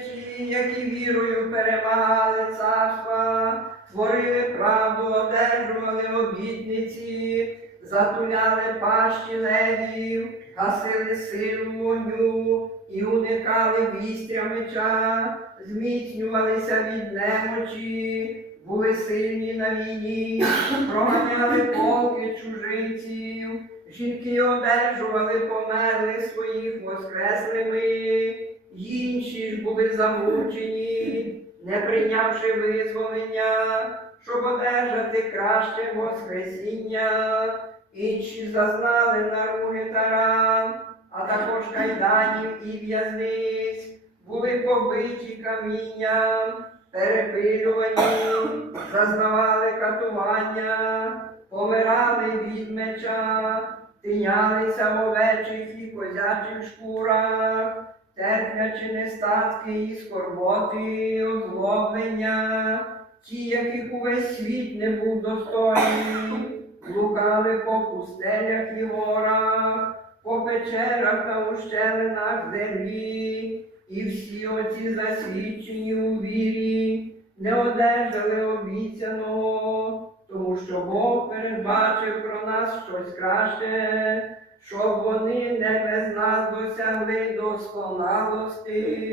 ті, які вірою перемагали царства, творили правду, одержували обітниці, затуляли пащі левів, гасили силу вогню і уникали вістря меча, зміцнювалися від немочі. Були сильні на війні, проганяли полки чужинців, жінки одержували, померли своїх воскреслими інші ж були замучені, не прийнявши визволення, щоб одержати краще воскресіння, інші зазнали наруги та ран, а також кайданів і в'язниць, були побиті камінням, перепилювані, зазнавали катування, помирали від меча, тинялися в овечих і козячих шкурах, терплячи нестатки і скорботи, озлоблення, ті, яких увесь світ не був достойний, блукали по пустелях і горах, по печерах та ущелинах землі, і всі оці засвідчені у вірі, не одержали обіцяного, тому що Бог передбачив про нас щось краще, щоб вони не без нас досягли досконалості.